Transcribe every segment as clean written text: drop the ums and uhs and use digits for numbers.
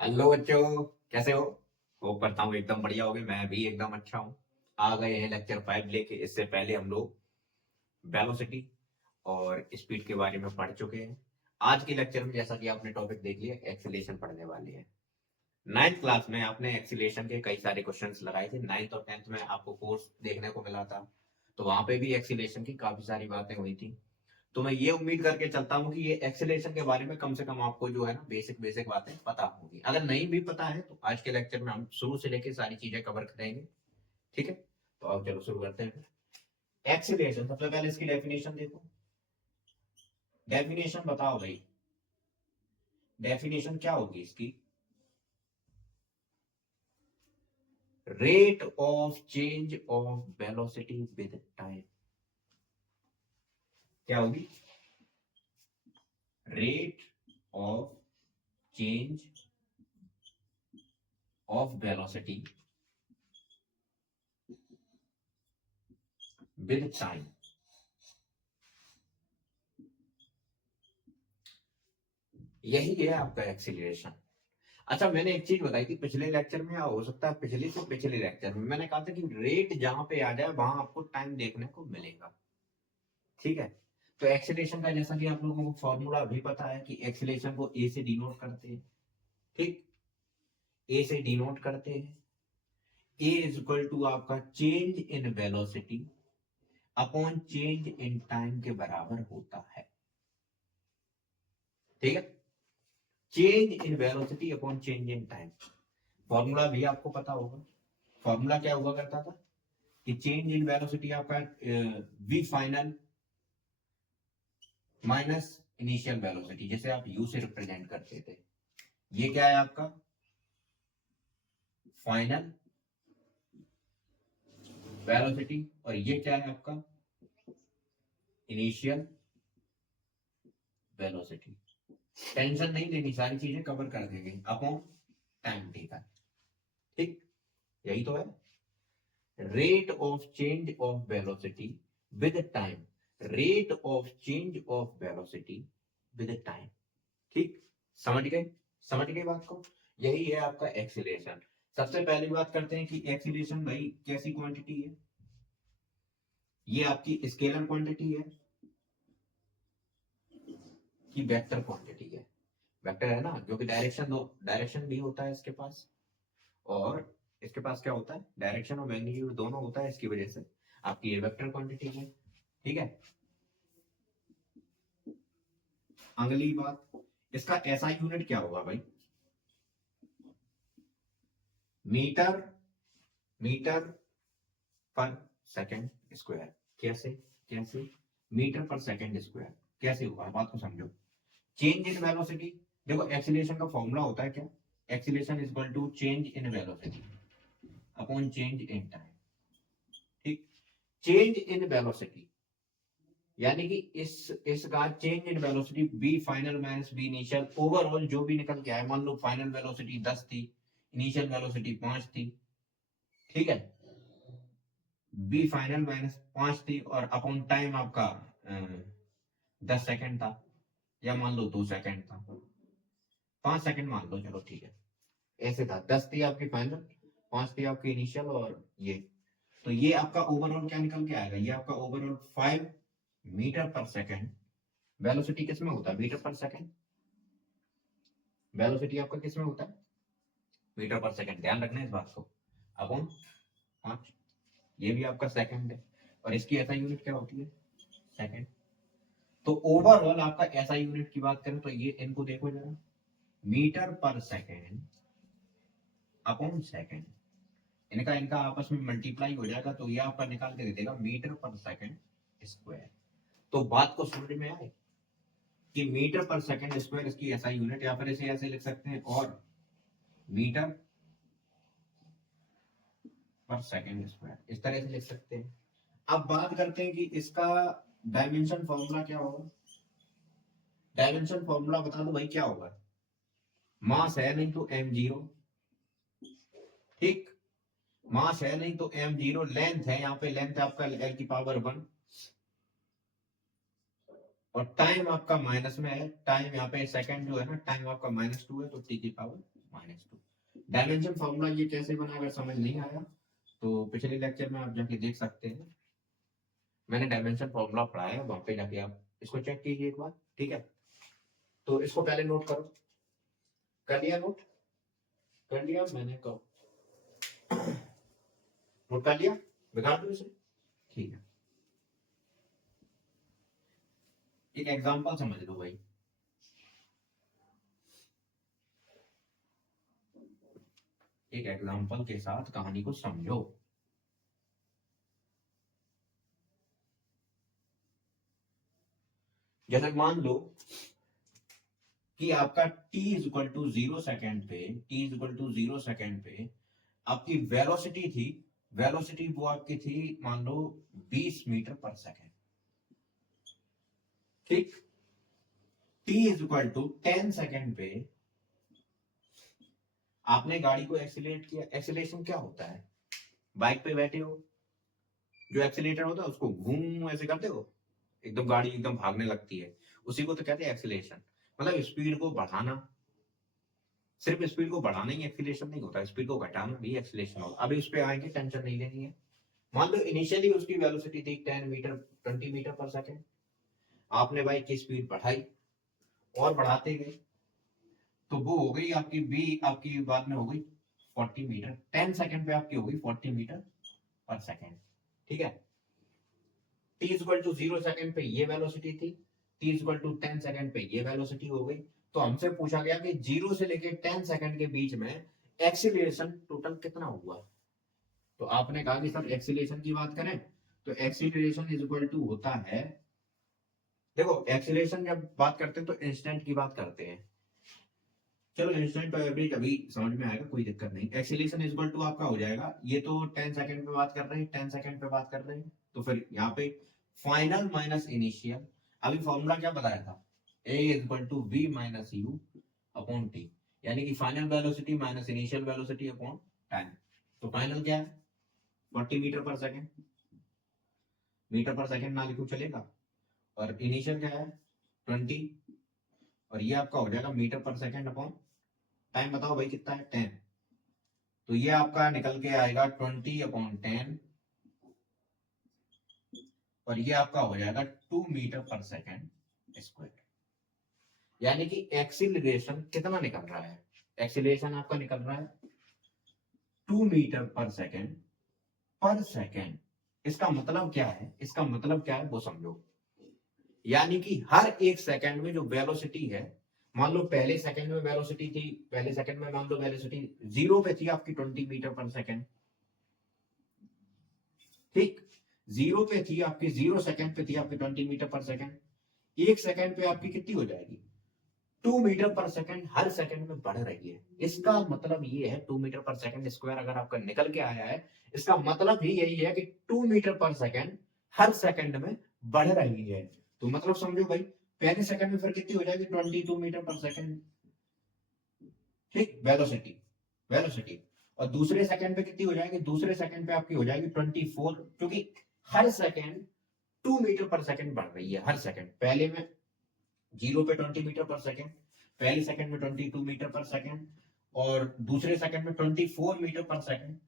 Hello बच्चों, कैसे हो? होप करता हूँ एकदम बढ़िया होगे। मैं भी एकदम अच्छा हूँ। आ गए हैं लेक्चर 5 लेके। इससे पहले हम लोग वेलोसिटी और स्पीड के बारे में पढ़ चुके हैं। आज के लेक्चर में जैसा कि आपने टॉपिक देख लिया, एक्सीलरेशन पढ़ने वाले हैं। नाइन्थ क्लास में आपने एक्सीलरेशन के कई सारे क्वेश्चंस लगाए थे। नाइन्थ और टेंथ में आपको कोर्स देखने को मिला था, तो वहां पे भी एक्सीलरेशन की काफी सारी बातें हुई थी। तो मैं ये उम्मीद करके चलता हूँ कि ये एक्सेलेरेशन के बारे में कम से कम आपको जो है ना बेसिक बेसिक बातें पता होंगी। अगर नहीं भी पता है तो आज के लेक्चर में हम शुरू से लेके सारी चीजें कवर करेंगे। ठीक है, तो अब चलो शुरू करते हैं। एक्सेलेरेशन, सबसे पहले इसकी डेफिनेशन देखो। डेफिनेशन बताओ भाई, डेफिनेशन क्या होगी इसकी? Rate of change of velocity with time. क्या होगी? Rate of change of velocity with time. यही है आपका एक्सीलरेशन। अच्छा, मैंने एक चीज बताई थी पिछले लेक्चर में, या हो सकता है पिछले से पिछले लेक्चर में, मैंने कहा था कि रेट जहां पे आ जाए वहां आपको टाइम देखने को मिलेगा। ठीक है, तो एक्सीलरेशन का जैसा कि आप लोगों को फॉर्मूला भी पता है कि एक्सीलरेशन को ए से डिनोट करते हैं। ठीक, ए से डिनोट करते हैं। ए इज इक्वल टू आपका change in velocity upon change in time के बराबर होता है। ठीक है, change in velocity upon change in time. Formula भी आपको पता होगा। फॉर्मूला क्या हुआ करता था कि चेंज इन वेलोसिटी आपका V final minus initial velocity, जैसे आप यू से रिप्रेजेंट करते थे। ये क्या है आपका? Final velocity. और ये क्या है आपका? Initial velocity. टेंशन नहीं लेनी, सारी चीजें कवर कर देंगे अपॉन टाइम थीटा। ठीक, यही तो है। Rate of change of velocity with time. Rate of change of velocity with time. ठीक, समझ गए? समझ गए बात को? यही है आपका एक्सीलरेशन। सबसे पहली बात करते हैं कि एक्सीलरेशन भाई कैसी क्वांटिटी है। ये आपकी स्केलर क्वांटिटी है कि वेक्टर क्वांटिटी है? वेक्टर है ना, क्योंकि डायरेक्शन दो, डायरेक्शन भी होता है इसके पास, और इसके पास क्या होता है? डायरेक्शन और मैग्नीट्यूड दोनों होता है। इसकी वजह से आपकी ये वेक्टर क्वांटिटी है। ठीक है, अगली बात, इसका एसआई यूनिट क्या होगा भाई? Metre, metre per second square. कैसे? कैसे? मीटर पर सेकेंड स्क्वायर कैसे होगा, बात को समझो। चेंज इन वेलोसिटी, देखो एक्सीलरेशन का फॉर्मूला होता है क्या? Acceleration is equal to change in velocity upon change in time. ठीक, चेंज इन वेलोसिटी यानी कि इसका change in velocity V final minus V initial, overall जो भी निकल के आए। मान लो फाइनल वेलोसिटी 10 थी, इनिशियल वेलोसिटी 5 थी। ठीक है, बी फाइनल माइनस 5 थी और अपॉन टाइम आपका 10 सेकेंड था, या मान लो 2 सेकेंड था, 5 सेकेंड मान लो, चलो ठीक है। ऐसे था, 10 थी आपकी फाइनल, 5 थी आपकी इनिशियल, और ये, तो ये आपका ओवरऑल क्या निकल के आएगा? ये आपका overall 5 metre per second. Velocity किस में होता है? Metre per second. वेलोसिटी आपका किस में होता है? Metre per second. ध्यान रखना इस बात को। अपॉन 5, ये भी आपका सेकंड है, और इसकी ऐसा यूनिट क्या होती है? सेकंड। तो ओवरऑल आपका ऐसा यूनिट की बात करें तो ये, इनको देखो जरा, metre per second upon second, इनका इनका आपस में मल्टीप्लाई हो जाएगा, तो ये आपका निकाल के दे देगा मीटर पर सेकेंड स्क्वायर। तो बात को समझ में आए कि मीटर पर सेकेंड स्क्वायर इसकी ऐसा यूनिट, या फिर इसे ऐसे लिख सकते हैं, और मीटर पर सेकेंड स्क्वायर इस तरह से लिख सकते हैं। अब बात करते हैं कि इसका डायमेंशन फॉर्मूला क्या होगा। डायमेंशन फॉर्मूला बता दो भाई, क्या होगा? मास है नहीं तो m0। ठीक, मास है नहीं तो m0। लेंथ है, यहाँ पे लेंथ है आपका l की पावर 1, और टाइम आपका माइनस में है। टाइम यहाँ पे सेकंड जो है ना, टाइम आपका -2 है, तो t की पावर -2। डायमेंशन फॉर्मूला ये कैसे बना, अगर समझ नहीं आया तो पिछले लेक्चर में आप जाके देख सकते हैं, मैंने डायमेंशन फॉर्मूला पढ़ाया है, वहां पे जाके आप इसको चेक कीजिए एक बार, ठीक है। तो इसको पहले नोट करो, कर लिया नोट, कर लिया, मैंने कहो नोट कर लिया, बिगाड़ दो इसे, ठीक है। एक एग्जांपल समझ लो भाई, एक एग्जांपल के साथ कहानी को समझो। जैसे मान लो कि आपका t is equal to 0 second पे, t is equal to 0 second पे आपकी वेलोसिटी थी, वेलोसिटी वो आपकी थी मान लो 20 मीटर पर सेकेंड, ठीक। t is equal to 10 second पे आपने गाड़ी को एक्सीलरेट किया। एक्सीलरेशन क्या होता है, बाइक पे बैठे हो, जो एक्सीलेटर होता है उसको घूम ऐसे करते हो, एकदम गाड़ी एकदम भागने लगती है, उसी को तो कहते हैं एक्सीलरेशन। मतलब स्पीड को बढ़ाना, सिर्फ स्पीड को बढ़ाना ही एक्सीलरेशन नहीं होता, स्पीड को घटाना भी एक्सीलरेशन होता। अभी इस पे आएंगे, टेंशन नहीं लेनी है। मान लो इनिशियली उसकी वेलोसिटी थी 10 मीटर 20 मीटर पर सेकेंड, आपने बाइक की स्पीड बढ़ाई और बढ़ाते गए, तो वो हो गई आपकी आपकी बाद में हो गई 40 मीटर, 10 सेकेंड पे आपकी हो गई 40 मीटर पर सेकेंड, ठीक है। t इक्वल टू 0 सेकेंड पे ये वेलोसिटी थी, t इक्वल टू 10 सेकेंड पे ये वेलोसिटी हो गई। तो हमसे पूछा गया कि 0 से लेके 10 सेकेंड के बीच में एक्सीलरेशन टोटल कितना हुआ। तो आपने कहा कि सर एक्सीलरेशन की बात करें तो एक्सीलरेशन इज इक्वल टू होता है, देखो एक्सीलरेशन जब बात करते हैं तो इंस्टेंट की बात करते हैं, चलो इंस्टेंट और एवरेज अभी समझ में आएगा, कोई दिक्कत नहीं। एक्सीलरेशन इज इक्वल टू आपका हो जाएगा, ये तो 10 सेकंड पे बात कर रहे हैं, 10 सेकंड पे बात कर रहे हैं, तो फिर यहाँ पे फाइनल माइनस इनिशियल। अभी फॉर्मूला क्या बताया था, a is equal to v minus U upon T, यानी कि final velocity minus initial velocity upon time. तो फाइनल क्या है 40 metre per second, metre per second ना लिखो चलेगा, और इनिशियल क्या है 20, और ये आपका हो जाएगा metre per second upon time. बताओ भाई कितना है 10, तो ये आपका निकल के आएगा 20/10, और ये आपका हो जाएगा 2 मीटर पर सेकेंड स्क्वायर। यानी कि एक्सीलरेशन कितना निकल रहा है, एक्सीलरेशन आपका निकल रहा है 2 मीटर पर सेकेंड पर सेकेंड। इसका मतलब क्या है, इसका मतलब क्या है वो समझो। यानी कि हर एक सेकंड में जो वेलोसिटी है, मान लो पहले सेकंड में वेलोसिटी थी, पहले सेकंड में मान लो वेलोसिटी 0 पे थी आपकी 20 मीटर पर सेकंड, ठीक। 0 पे थी आपकी, 0 सेकंड पे थी आपकी 20 मीटर पर सेकंड, एक सेकंड पे आपकी कितनी हो जाएगी 2 मीटर पर सेकंड, हर सेकंड में बढ़ रही है। इसका मतलब ये है 2 मीटर पर सेकंड स्क्वायर अगर आपका निकल के आया है, इसका मतलब ही यही है कि 2 मीटर पर सेकंड हर सेकंड में बढ़ रही है। तो मतलब समझो भाई, पहले सेकंड में फिर कितनी हो जाएगी 22 मीटर पर सेकंड, ठीक, वेलोसिटी, वेलोसिटी। और दूसरे सेकंड पे कितनी हो जाएगी, दूसरे सेकंड पे आपकी हो जाएगी 24, क्योंकि हर सेकंड 2 मीटर पर सेकंड बढ़ रही है, हर सेकंड। पहले में 0 पे 20 मीटर पर सेकंड, पहले सेकंड में 22 मीटर पर सेकंड, और दूसरे सेकंड में 24 मीटर पर सेकंड।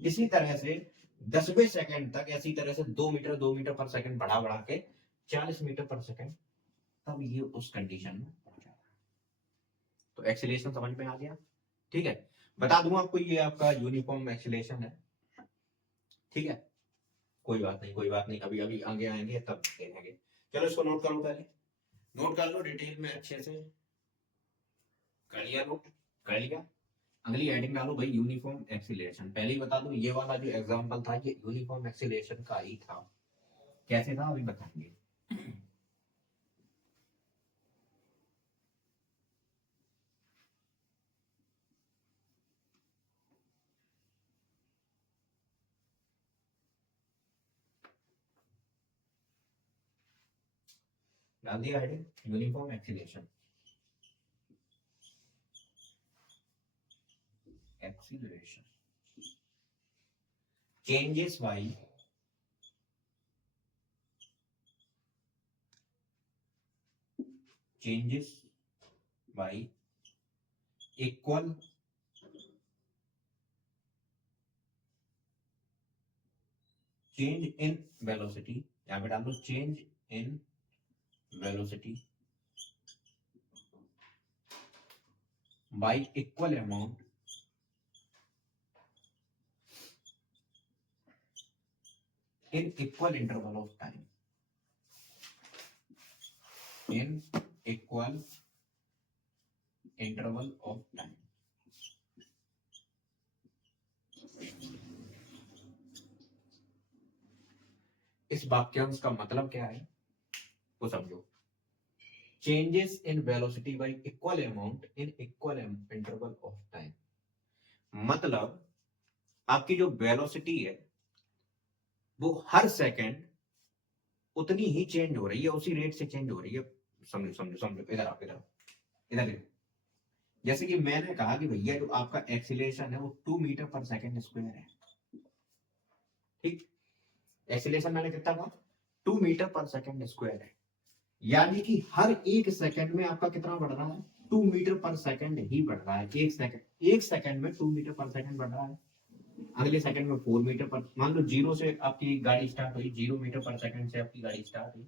इसी तरह से 10वें सेकंड तक इसी तरह से 2 मीटर पर सेकंड बढ़ा बढ़ा के 40 मीटर पर सेकंड, तब ये उस कंडीशन में पहुंचा। तो एक्सीलरेशन समझ में आ गया, ठीक है। बता दूं आपको, ये आपका यूनिफॉर्म एक्सीलरेशन है, ठीक है। कोई बात नहीं, कोई बात नहीं, अभी अभी आगे आएंगे तब देखेंगे। चलो इसको नोट करो, पहले नोट कर लो डिटेल में अच्छे से। कर लिया नोट, कर लिया। अगली हेडिंग डालो भाई, यूनिफॉर्म एक्सीलरेशन। पहले ही बता दूं ये वाला जो एग्जांपल था ये यूनिफॉर्म एक्सीलरेशन का ही था। कैसे था अभी बताएंगे। डाल दिया heading uniform acceleration, acceleration changes by changes by equal change in velocity, यहां पे डाल दो change in velocity by equal amount in equal interval of time, in equal interval of time. इस वाक्यांश का मतलब क्या है वो समझो। Changes in velocity by equal amount in equal interval of time, मतलब आपकी जो वेलोसिटी है वो हर सेकंड उतनी ही चेंज हो रही है, उसी रेट से चेंज हो रही है। समझो समझो समझो, इधर आओ, इधर आओ, इधर देखो। जैसे कि मैंने कहा कि भैया जो आपका एक्सीलरेशन है वो 2 मीटर पर सेकंड स्क्वायर है, ठीक। एक्सीलरेशन मैंने कितना कहा, 2 मीटर पर सेकंड स्क्वायर है, यानी कि हर एक सेकंड में आपका कितना बढ़ रहा है, 2 मीटर पर सेकंड ही बढ़ रहा है। एक सेकंड में 2 मीटर पर सेकंड बढ़ रहा है, अगले सेकंड में 4 मीटर पर, मान लो 0 से आपकी गाड़ी स्टार्ट हुई, 0 मीटर पर सेकंड से आपकी गाड़ी स्टार्ट हुई,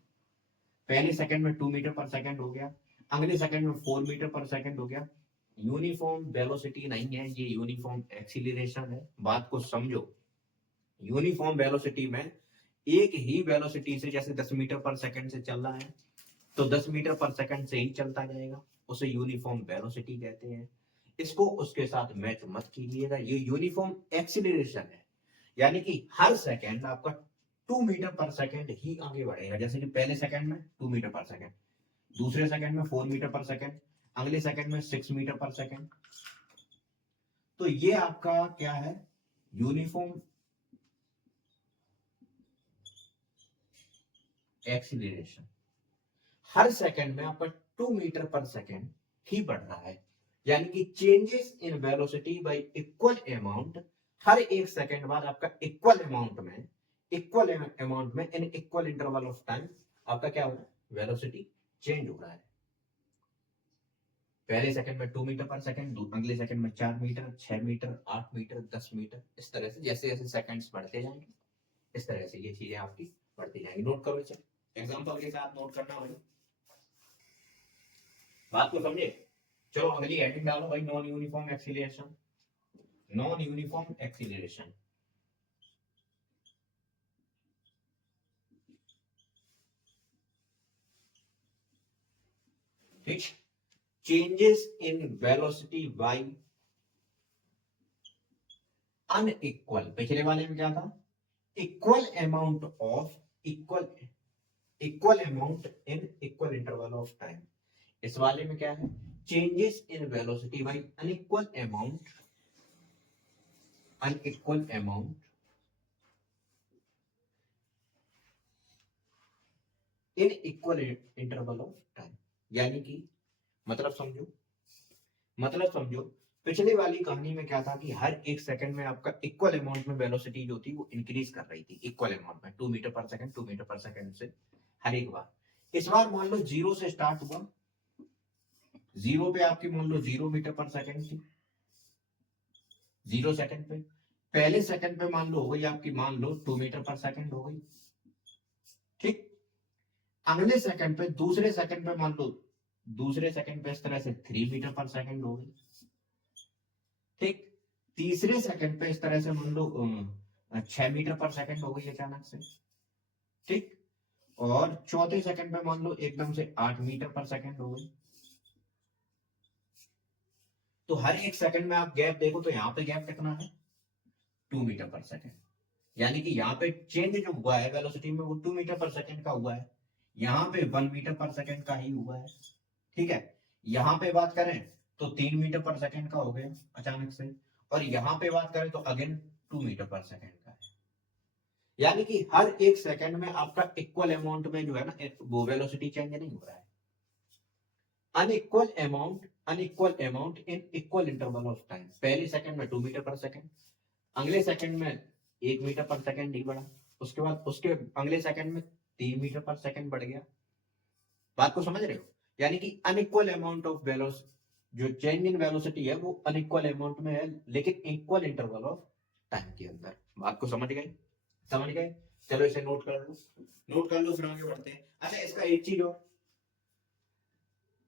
पहले सेकंड में 2 मीटर पर सेकंड हो गया, अगले सेकंड में 4 मीटर पर सेकंड हो गया। यूनिफॉर्म वेलोसिटी नहीं है, ये यूनिफॉर्म एक्सीलरेशन है। बात को समझो, यूनिफॉर्म वेलोसिटी में एक ही वेलोसिटी से, जैसे 10 मीटर पर सेकंड से चल रहा है तो 10 मीटर पर सेकंड से ही चलता जाएगा, उसे यूनिफॉर्म वेलोसिटी कहते हैं। इसको उसके साथ मैच मत कीजिएगा, ये यूनिफॉर्म एक्सीलरेशन है, यानी कि हर सेकंड आपका 2 मीटर पर सेकंड ही आगे बढ़ेगा। जैसे कि पहले सेकंड में 2 मीटर पर सेकंड, दूसरे सेकंड में 4 मीटर पर सेकंड, अगले सेकंड में 6 मीटर पर सेकंड। तो ये आपका क्या है, यूनिफॉर्म एक्सीलरेशन। हर सेकंड में आपका 2 मीटर पर सेकंड ही बढ़ रहा है, यानी कि changes in velocity by equal amount, हर एक सेकंड बाद आपका इक्वल अमाउंट में in equal interval of time आपका क्या हो रहा है, वेलोसिटी चेंज हो रहा है। पहले सेकंड में 2 मीटर पर सेकंड, अगले सेकंड में 4 मीटर, 6 मीटर, 8 मीटर, 10 मीटर, इस तरह से जैसे जैसे सेकंड्स बढ़ते जाएंगे इस तरह से ये चीजें आपकी बढ़ती जाएंगी। नोट करो इसे, एग्जांपल के साथ नोट करना भाई, बात को समझे। चलो अगली हेडिंग डालो भाई, non uniform acceleration. Non uniform acceleration, ठीक। Changes in velocity by unequal, पिछले वाले में क्या था, equal amount of equal amount in equal interval of time. इस वाले में क्या है, changes in velocity by unequal amount in equal interval of time, यानी कि मतलब समझो पिछले वाली कहानी में क्या था कि हर एक सेकंड में आपका इक्वल अमाउंट में वेलोसिटी जो थी वो इंक्रीज कर रही थी, इक्वल अमाउंट में 2 metre per second, 2 metre per second से हर एक बार। इस बार मान लो 0 से स्टार्ट हुआ, 0 पे आपकी मान लो 0 मीटर पर सेकंड थी, 0 सेकंड पे, पहले सेकंड पे मान लो हो गई आपकी, मान लो 2 मीटर पर सेकंड हो गई, ठीक। अगले सेकंड पे, दूसरे सेकंड पे मान लो, दूसरे सेकंड पे इस तरह से 3 मीटर पर सेकंड हो गई, ठीक। तीसरे सेकंड पे इस तरह से मान लो 6 मीटर पर सेकंड हो गई अचानक से, ठीक। और चौथे सेकंड पे मान लो एकदम से 8 मीटर पर सेकंड हो गई। तो हर एक सेकंड में आप गैप देखो तो यहाँ पे गैप कितना है, 2 मीटर पर सेकंड, यानी कि यहाँ पे चेंज जो हुआ है वेलोसिटी में वो 2 मीटर पर सेकंड का हुआ है, यहाँ पे 1 मीटर पर सेकंड का ही हुआ है, ठीक है। यहाँ पे बात करें तो 3 मीटर पर सेकंड का हो गया अचानक से, और यहाँ पे बात करें तो अगेन 2 मीटर पर सेकंड का है, यानी कि हर एक सेकंड में आपका इक्वल अमाउंट में जो है ना वो वेलोसिटी चेंज नहीं हो रहा है। Unequal amount in equal interval of time, पहले सेकंड में 2 मीटर पर सेकंड, अगले सेकंड में 1 मीटर पर सेकंड ही बढ़ा, उसके बाद उसके अगले सेकंड में 3 मीटर पर सेकंड बढ़ गया। बात को समझ रहे हो, यानी कि अनइक्वल अमाउंट ऑफ वेलोसिटी, जो चेंज इन वेलोसिटी है वो अनइक्वल अमाउंट में है लेकिन इक्वल इंटरवल ऑफ टाइम के अंदर। बात को समझ गए, समझ गए। चलो इसे नोट कर लो, नोट कर लो, फिर आगे बढ़ते हैं। अच्छा इसका एक चीज और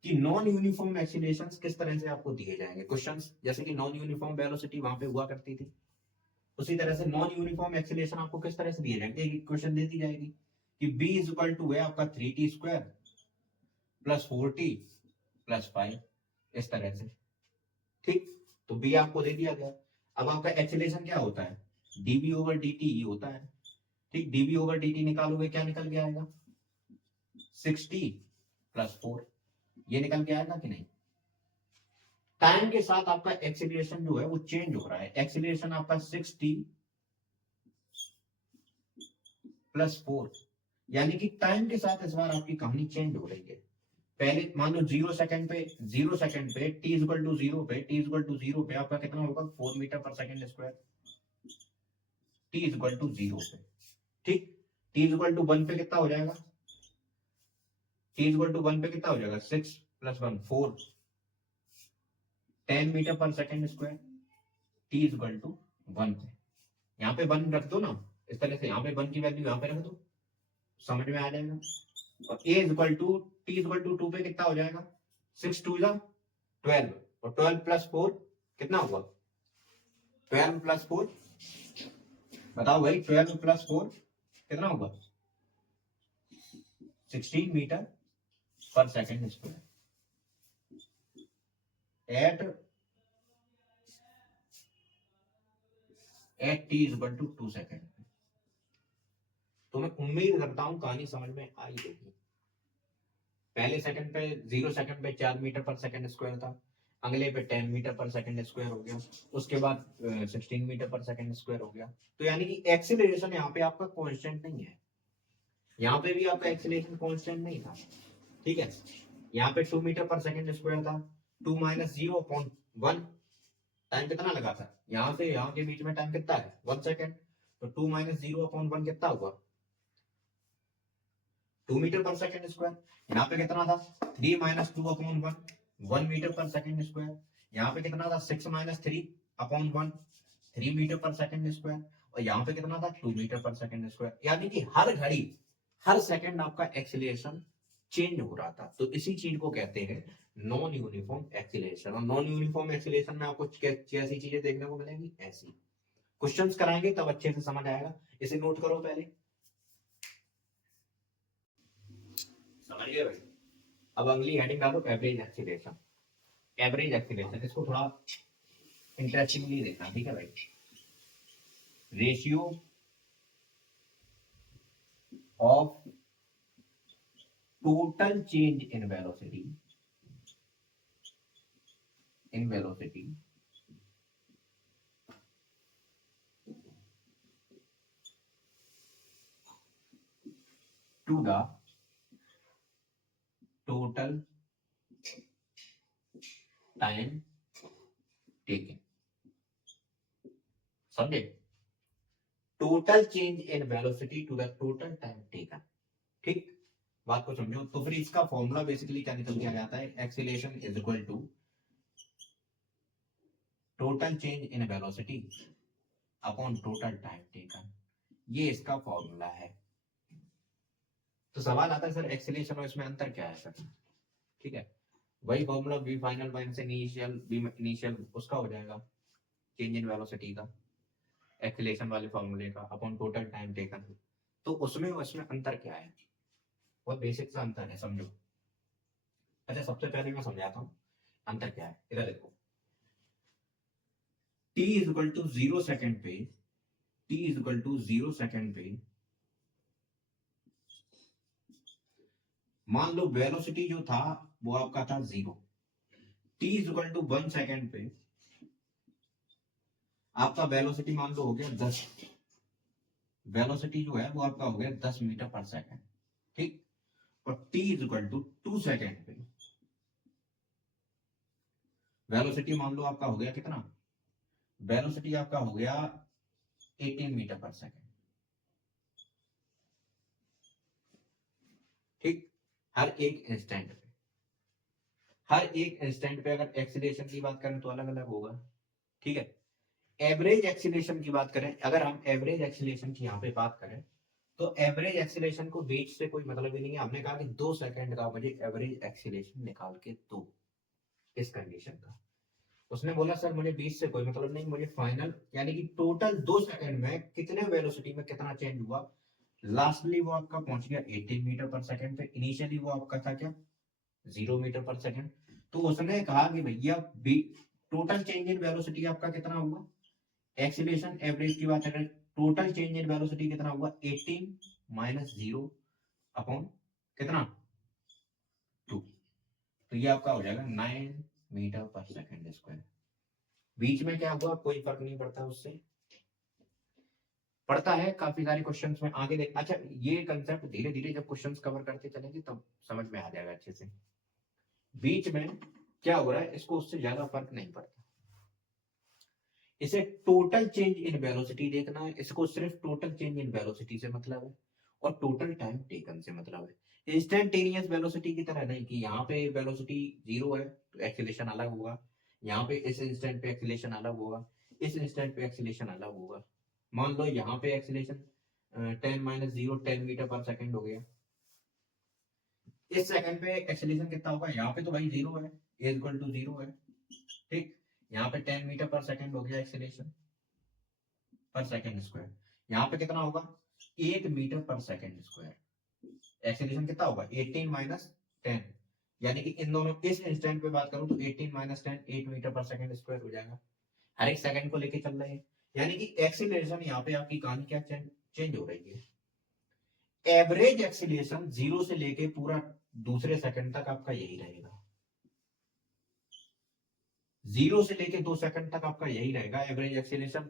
कि नॉन यूनिफॉर्म एक्सीलरेशंस किस तरह से आपको दिए जाएंगे क्वेश्चंस, जैसे कि नॉन यूनिफॉर्म वेलोसिटी वहां पे हुआ करती थी, उसी तरह से नॉन यूनिफॉर्म एक्सीलरेशन आपको किस तरह से दिए जाएंगे, एक क्वेश्चन दे दी जाएगी कि b इज इक्वल टू है आपका 3t² प्लस 4t प्लस 5, इस तरह से। ठीक, तो b आपको दे दिया गया। अब आपका एक्सीलरेशन क्या होता है, db ओवर dt ही होता है। ठीक, db ओवर dt निकालोगे क्या निकल के आएगा, 6t प्लस 4, ये निकल के आएगा कि नहीं। टाइम के साथ आपका एक्सीलरेशन जो है वो चेंज हो रहा है, एक्सीलरेशन आपका 6t प्लस 4, यानी कि टाइम के साथ इस बार आपकी कहानी चेंज हो रही है। पहले मान लो 0 सेकंड पे, 0 सेकंड पे t इक्वल टू 0 पे, t इक्वल टू 0 पे आपका कितना होगा 4 metre per second square, t equal to 0 पे। ठीक, t इक्वल टू 1 पे कितना हो जाएगा, t इक्वल टू 1 पे कितना हो जाएगा 6 plus 1 4, 10 metre per second square, t equal to 1 पे। यहाँ पे 1 रख दो ना, इस तरह से यहाँ पे 1 की वैल्यू यहाँ पे रख दो, समझ में आ जाएगा। और a equal to t equal to 2 पे कितना हो जाएगा, 6 2 जा 12, और 12 प्लस 4 कितना हुआ, 12 प्लस 4, बताओ भाई 12 प्लस 4 कितना होगा, 16 metre per second square at t equal to 2 second. तो मैं उम्मीद करता हूं कहानी समझ में आई होगी। पहले सेकंड पे 0 सेकंड पे 4 मीटर पर सेकंड स्क्वायर था, अगले पे 10 मीटर पर सेकंड स्क्वायर हो गया, उसके बाद 16 मीटर पर सेकंड स्क्वायर हो गया। तो यानी कि एक्सीलरेशन यहाँ पे आपका कांस्टेंट नहीं है, यहाँ पे भी आपका एक्सीलरेशन कांस्टेंट नहीं था। ठीक है, यहाँ पे 2 मीटर पर सेकंड स्क्वायर था, 2 माइनस 0/1, टाइम कितना लगा था, यहाँ से यहाँ के बीच में टाइम कितना है 1 सेकंड, तो 2 माइनस 0/1 कितना हुआ 2 मीटर पर सेकंड स्क्वायर। यहाँ पे कितना था 3 minus 2/1, 1 metre per second square. यहाँ पे कितना था 6 minus 3/1, 3 metre per second square. और यहाँ पे कितना था 2 मीटर पर सेकंड स्क्वायर। यानी कि हर घड़ी हर सेकंड आपका एक्सीलरेशन चेंज हो रहा था। तो इसी चीज को कहते हैं नॉन यूनिफॉर्म एक्सीलरेशन। और नॉन यूनिफॉर्म एक्सीलरेशन में आपको कैसी चीजें देखने को मिलेंगी, ऐसी क्वेश्चंस कराएंगे तब अच्छे से समझ आएगा। इसे नोट करो पहले, समझ गए भाई। अब अगली हेडिंग डालो एवरेज एक्सीलरेशन। एवरेज एक्सीलरेशन इसको थोड़ा इंटरेस्टिंगली देखना, ठीक है भाई। Ratio of total change in velocity to the total time taken. समझे, total change in velocity to the total time taken. ठीक, बात को समझो। तो फिर इसका फॉर्मूला बेसिकली क्या निकल के आ जाता है, acceleration is equal to total change in velocity upon total time taken. ये इसका फॉर्मूला है। तो सवाल आता है सर एक्सीलरेशन और इसमें अंतर क्या है सर। ठीक है, वही formula v final minus initial, v initial उसका हो जाएगा चेंज इन वेलोसिटी का, एक्सीलरेशन वाले फॉर्मूले का अपॉन टोटल टाइम टेकन। तो उसमें उसमें अंतर क्या है, बहुत बेसिक सा अंतर है, समझो। अच्छा सबसे पहले मैं समझाता हूँ अंतर क्या है। इधर देखो, t is equal to 0 second पे, t is equal to 0 second पे मान लो वेलोसिटी जो था वो आपका था 0। t is equal to 1 second पे आपका वेलोसिटी मान लो हो गया 10, वेलोसिटी जो है वो आपका हो गया 10 मीटर पर सेकंड। ठीक, और t is equal to 2 second पे वेलोसिटी मान लो आपका हो गया कितना, वेलोसिटी आपका हो गया 18 मीटर पर सेकंड। ठीक, हर एक इंस्टेंट पे, हर एक इंस्टेंट पे अगर एक्सीलरेशन की बात करें तो अलग अलग होगा। ठीक है, एवरेज एक्सीलरेशन की बात करें, अगर हम एवरेज एक्सीलरेशन की यहाँ पे बात करें तो एवरेज एक्सीलरेशन को बीच से कोई मतलब ही नहीं है, हमने कहा कि 2 सेकंड का मुझे एवरेज एक्सीलरेशन निकाल के दो इस कंडीशन का। उसने बोला सर मुझे बीच से कोई मतलब नहीं, मुझे फाइनल यानी कि टोटल 2 सेकंड में कितने वेलोसिटी में कितना चेंज हुआ। लास्टली वो आपका पहुंच गया 18 मीटर पर सेकंड पे, इनिशियली वो आपका था क्या 0 मीटर पर सेकंड। तो उसने कहा कि भैया टोटल चेंज इन वेलोसिटी आपका कितना हुआ, एक्सीलरेशन एवरेज की बात करें, टोटल चेंज इन वेलोसिटी कितना हुआ 18 माइनस 0 अपॉन कितना 2। तो ये आपका हो जाएगा 9 मीटर पर सेकंड स्क्वायर। बीच में क्या हुआ कोई फर्क नहीं पड़ता, उससे पड़ता है काफी सारे क्वेश्चंस में आगे देख। अच्छा ये कंसेप्ट धीरे धीरे जब क्वेश्चंस कवर करते चलेंगे तब समझ में आ जाएगा अच्छे से। बीच में क्या हो रहा है इसको उससे ज्यादा फर्क नहीं पड़ता, इसे टोटल चेंज इन वेलोसिटी देखना है, इसको सिर्फ टोटल चेंज इन वेलोसिटी से मतलब है और टोटल टाइम टेकन से मतलब है। इंस्टेंटेनियस वेलोसिटी की तरह नहीं कि यहाँ पे वेलोसिटी 0 है तो एक्सीलरेशन अलग होगा, यहाँ पे इस इंस्टेंट पे एक्सीलरेशन अलग होगा, इस इंस्टेंट पे एक्सीलरेशन अलग होगा। मान लो यहाँ पे acceleration 10 minus 0 10 metre per second हो गया, इस सेकंड पे एक्सीलरेशन कितना होगा, यहाँ पे तो भाई 0 है, ए इक्वल टू 0 है, ठीक। यहाँ पे 10 मीटर पर सेकंड हो गया एक्सीलरेशन पर सेकंड स्क्वायर, यहाँ पे कितना होगा 8 metre per second square, acceleration कितना होगा 18 माइनस 10, यानी कि इन दोनों इस इंस्टेंट पे बात करूं तो 18 minus 10 8 metre per second square हो जाएगा। हर एक सेकंड को लेके चल रहे हैं, यानी कि एक्सीलरेशन यहाँ पे आपकी कहानी क्या चेंज हो रही है। एवरेज एक्सीलरेशन 0 से लेके पूरा दूसरे सेकंड तक आपका यही रहेगा, 0 से लेके 2 सेकंड तक आपका यही रहेगा एवरेज एक्सीलरेशन।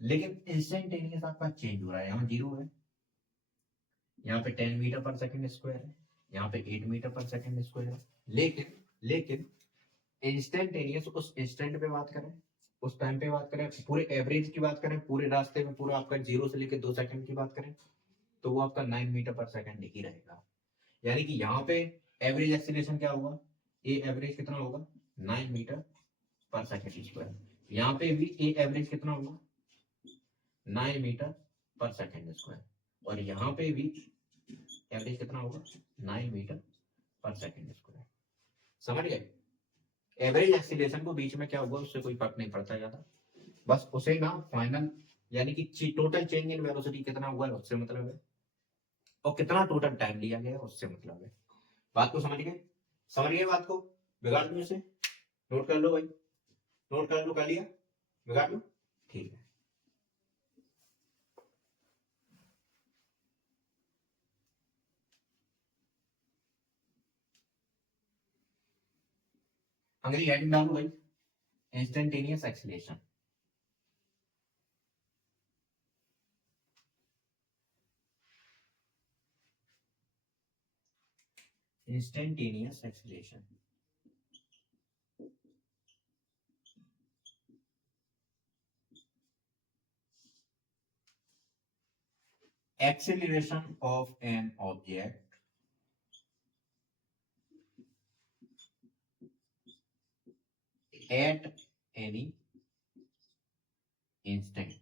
लेकिन इंस्टेंटेनियस आपका चेंज हो रहा है, यहाँ 0 है, यहाँ पे 10 मीटर पर सेकंड स्क्वायर है, यहाँ पे 8 मीटर पर सेकंड स्क्वायर है। लेकिन लेकिन इंस्टेंटेनियस उस इंस्टेंट पे बात करें, उस टाइम पे बात करें, पूरे एवरेज की बात करें, पूरे रास्ते में पूरा आपका 0 से लेकर 2 सेकंड की बात करें तो वो आपका 9 मीटर पर सेकंड ही रहेगा। यानी कि यहाँ पे एवरेज एक्सीलरेशन क्या होगा, ए एवरेज कितना होगा 9 मीटर पर सेकंड स्क्वायर, यहाँ पे भी ए एवरेज कितना होगा 9 मीटर पर सेकंड स्क्वायर, और यहाँ पे भी एवरेज कितना होगा 9 मीटर पर सेकंड स्क्वायर। समझ गए, एवरेज एक्सीलरेशन को बीच में क्या हुआ उससे कोई फर्क नहीं पड़ता ज्यादा, बस उसे ना फाइनल यानी कि टोटल चेंज इन वेलोसिटी कितना हुआ है उससे मतलब है, और कितना टोटल टाइम लिया गया उससे मतलब है। बात को समझ गए, समझ गए बात को, बिगाड़ दो इसे, नोट कर लो भाई, नोट कर लो, कर लिया, बिगाड़ लो, ठीक है। अगली हेडिंग डालो भाई, instantaneous acceleration. Instantaneous acceleration, acceleration of an object at any instant,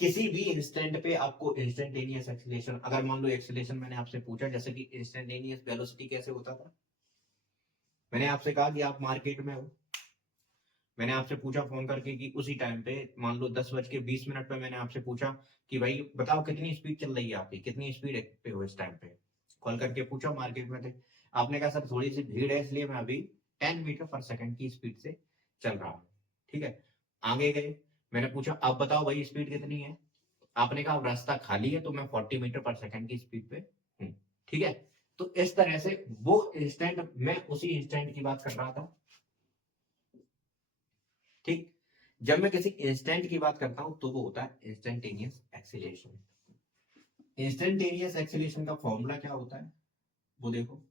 किसी भी इंस्टेंट पे आपको इंस्टेंटेनियस एक्सीलरेशन, अगर मान लो एक्सीलरेशन मैंने आपसे पूछा जैसे कि इंस्टेंटेनियस वेलोसिटी कैसे होता था, मैंने आपसे कहा कि आप मार्केट में हो, मैंने आपसे पूछा फोन करके कि उसी टाइम पे मान लो 10:20 पे मैंने आपसे पूछा कि भाई बताओ कितनी स्पीड चल रही है आपकी, कितनी स्पीड पे हो इस टाइम पे, कॉल करके पूछा, मार्केट में थे, आपने कहा सर थोड़ी सी भीड़ है इसलिए मैं अभी 10 मीटर पर सेकंड की स्पीड से चल रहा हूँ, ठीक है। आगे गए, मैंने पूछा आप बताओ भाई स्पीड कितनी है, आपने कहा रास्ता खाली है तो मैं 40 मीटर पर सेकंड की स्पीड पे हूँ, ठीक है। तो इस तरह से वो इंस्टेंट, मैं उसी इंस्टेंट की बात कर रहा था, ठीक। जब मैं किसी इंस्टेंट की बात करता हूं तो वो होता है इंस्टेंटेनियस एक्सीलरेशन। इंस्टेंटेनियस एक्सीलरेशन का फॉर्मूला क्या होता है वो देखो,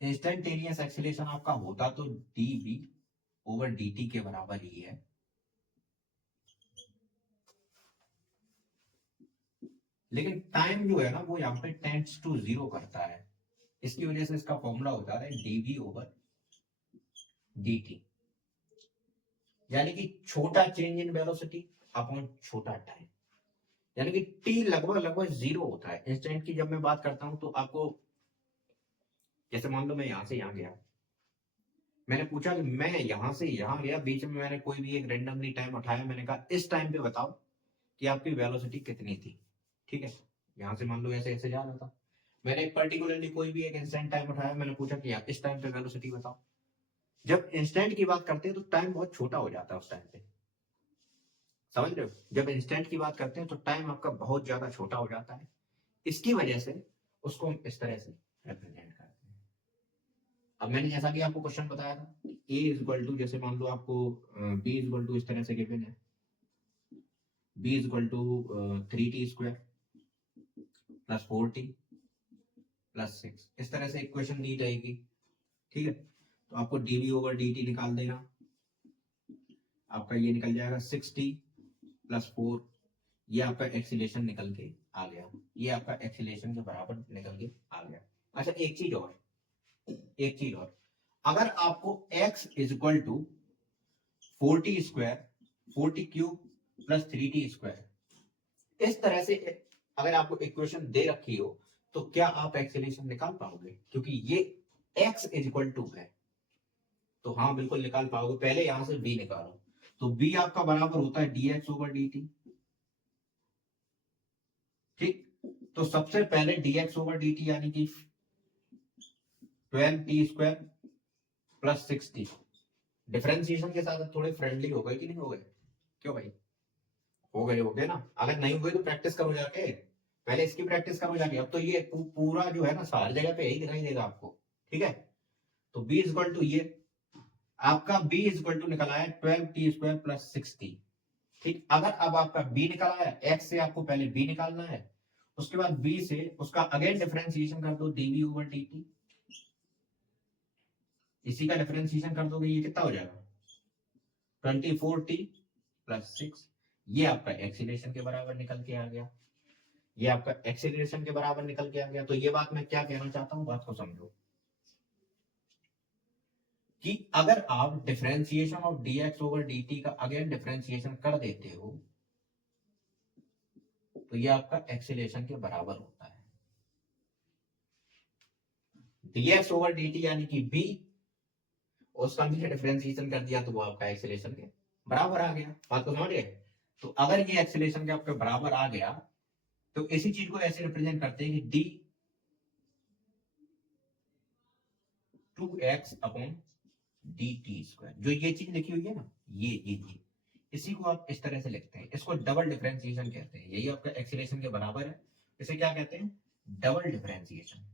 इंस्टेंटेनियस एक्सीलरेशन आपका होता तो D V over D T के बराबर ही है, लेकिन टाइम जो है ना वो यहाँ पे टेंड्स टू 0 करता है, इसकी वजह से इसका फॉर्मूला होता है डीवी ओवर डी टी, यानी कि छोटा चेंज इन वेलोसिटी अपॉन छोटा टाइम, यानी कि टी लगभग लगभग 0 होता है। इंस्टेंट की जब मैं बात करता हूं तो आपको, जैसे मान लो मैं यहां से यहां गया, मैंने पूछा कि मैं यहां से यहां गया, बीच में मैंने कोई भी एक रेंडमली टाइम उठाया, मैंने कहा इस टाइम पे बताओ कि आपकी वेलोसिटी कितनी थी। ठीक है, यहां से मान लो ऐसे ऐसे जा रहा था, मैंने एक पर्टिकुलरली कोई भी एक इंस्टेंट टाइम उठाया, मैंने पूछा कि आप इस टाइम पे वेलोसिटी बताओ। जब इंस्टेंट की बात करते हैं तो टाइम बहुत छोटा हो जाता है उस टाइम पे, समझ रहे हो? जब इंस्टेंट की बात करते हैं तो टाइम आपका बहुत ज्यादा छोटा हो जाता है, इसकी वजह से उसको हम इस तरह से रिप्रेजेंट करते हैं। अब मैंने जैसा कि आपको क्वेश्चन बताया था, ए इज इक्वल टू, जैसे मान लो आपको बी इज इक्वल टू इस तरह से गिवन है, b is equal to 3t² plus 4t plus 6, इस तरह से इक्वेशन दी जाएगी। ठीक है, तो आपको dv ओवर dt निकाल देना, आपका ये निकल जाएगा 6t प्लस 4, ये आपका एक्सीलेशन निकल के आ गया, ये आपका एक्सीलेशन के बराबर निकल के आ गया। अच्छा एक चीज और, एक चीज और, अगर आपको x is equal to 40² 40³ plus 3t², इस तरह से अगर आपको इक्वेशन दे रखी हो तो क्या आप एक्सीलेशन निकाल पाओगे? क्योंकि ये x इज इक्वल टू है, तो हाँ बिल्कुल निकाल पाओगे। पहले यहां से b निकालो, तो b आपका बराबर होता है dx ओवर dt। ठीक, तो सबसे पहले dx ओवर dt यानी कि 12t² प्लस 6t, डिफरेंशिएशन के साथ थोड़े फ्रेंडली हो गए कि नहीं हो गए? क्यों भाई, हो गए ना? अगर नहीं हुए तो प्रैक्टिस करो जाके, पहले इसकी प्रैक्टिस करो जाके। अब तो ये पूरा जो है ना हर जगह पे यही दिखाई देगा आपको। ठीक है, तो b इज इक्वल टू, ये आपका b इज इक्वल टू निकला है 12t² प्लस 6t। ठीक, अगर अब आपका b निकला है, x से आपको पहले b निकालना है, उसके बाद b से उसका अगेन डिफरेंशिएशन कर दो dv ओवर dt, इसी का डिफरेंशिएशन कर दोगे, ये कितना हो जाएगा 24t प्लस 6, ये आपका एक्सीलरेशन के बराबर निकल के आ गया, ये आपका एक्सीलरेशन के बराबर निकल के आ गया। तो ये बात मैं क्या कहना चाहता हूं, बात को समझो कि अगर आप differentiation of dx over dt का अगेन डिफरेंशिएशन कर देते हो तो ये आपका एक्सीलरेशन के बराबर होता है। dx ओवर dt यानी कि b, उसका हमने डिफरेंशिएशन कर दिया तो वो आपका एक्सीलरेशन के बराबर आ गया। बात को समझ गए? तो अगर ये एक्सीलरेशन के आपके बराबर आ गया तो इसी चीज को ऐसे रिप्रेजेंट करते हैं कि d 2x अपॉन dt², जो ये चीज लिखी हुई है ना, ये इसी को आप इस तरह से लिखते हैं, इसको डबल डिफरेंशिएशन कहते हैं। यही आपका एक्सीलरेशन के बराबर है, इसे क्या कहते हैं, डबल डिफरेंशिएशन।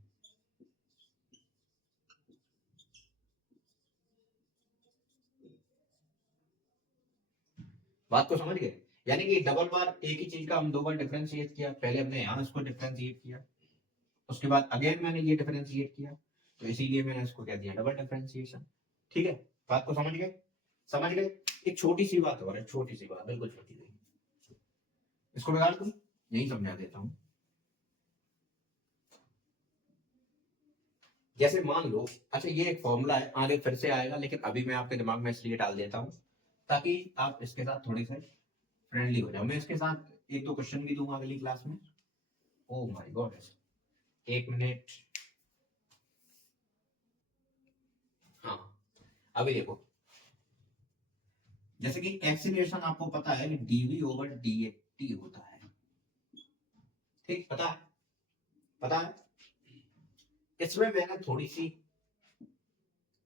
बात को समझ गए? यानी कि डबल बार एक ही चीज का हम दो बार डिफरेंशिएट किया, पहले हमने यहां इसको डिफरेंशिएट किया, उसके बाद अगेन मैंने ये डिफरेंशिएट किया, तो इसीलिए मैंने इसको कह दिया डबल डिफरेंशिएशन। ठीक है, बात को समझ गए? समझ गए? एक छोटी सी बात और है, छोटी सी बात, बिल्कुल छोटी सी, इसको निकाल दूं, यही समझा देता हूं। जैसे मान लो, अच्छा ये एक फॉर्मूला है, आगे फिर से आएगा, लेकिन अभी मैं आपके दिमाग में इसलिए डाल देता हूं ताकि आप इसके साथ थोड़ी सी फ्रेंडली हो जाओ। मैं इसके साथ एक दो क्वेश्चन भी दूंगा अगली क्लास में। ओ माय गॉड, एक मिनट, हाँ अभी देखो, जैसे कि एक्सीलरेशन आपको पता है कि dv ओवर dt होता है। ठीक, पता है, पता है। इसमें मैंने थोड़ी सी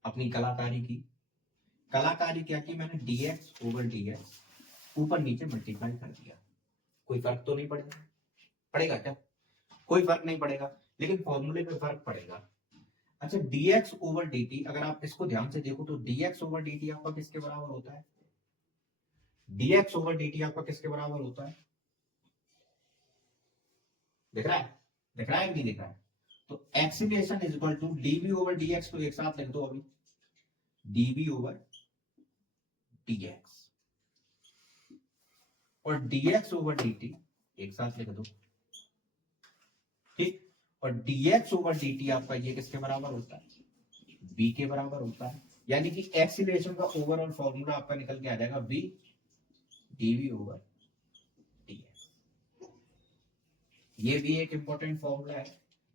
अपनी कलाकारी की, कलाकारी क्या की मैंने, dx ओवर dx ऊपर नीचे मल्टीप्लाई कर दिया। कोई फर्क तो नहीं पड़ेगा? पड़ेगा क्या? कोई फर्क नहीं पड़ेगा, लेकिन फॉर्मूले पे फर्क पड़ेगा। अच्छा dx ओवर dt, अगर आप इसको ध्यान से देखो तो dx ओवर dt आपका किसके बराबर होता है? dx ओवर dt आपका किसके बराबर होता है? दिख रहा है? दिख रहा है कि नहीं दिख रहा है? तो acceleration is equal to dv over dx, को एक साथ लिख दो अभी, dv ओवर dx, और dx ओवर dt एक साथ लिख दो। ठीक, और dx ओवर dt आपका ये किसके बराबर होता है? b के बराबर होता है। यानी कि एक्सीलरेशन का ओवरऑल फॉर्मूला आपका निकल के आ जाएगा b dv ओवर ये भी एक इंपॉर्टेंट फॉर्मूला है।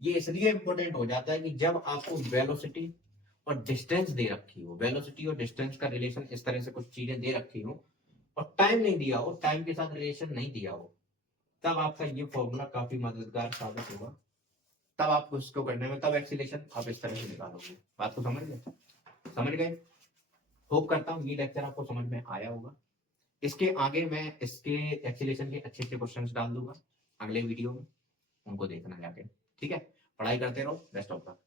ये इसलिए इंपॉर्टेंट हो जाता है कि जब आपको वेलोसिटी और डिस्टेंस दे रखी हो, वेलोसिटी और डिस्टेंस का रिलेशन इस तरह से कुछ चीजें दे रखी हो और टाइम नहीं दिया हो, टाइम के साथ रिलेशन नहीं दिया हो, तब आपका ये फॉर्मूला काफी मददगार साबित होगा। तब आपको इसको करने में, तब एक्सीलेशन आप इस तरह से निकालोगे। बात को समझ गए? समझ गए? होप करता हूँ ये लेक्चर आपको समझ में आया होगा। इसके आगे मैं इसके एक्सीलेशन के अच्छे अच्छे क्वेश्चंस डाल दूंगा अगले वीडियो में, उनको देखना जाके। ठीक है, पढ़ाई करते रहो। Best of luck.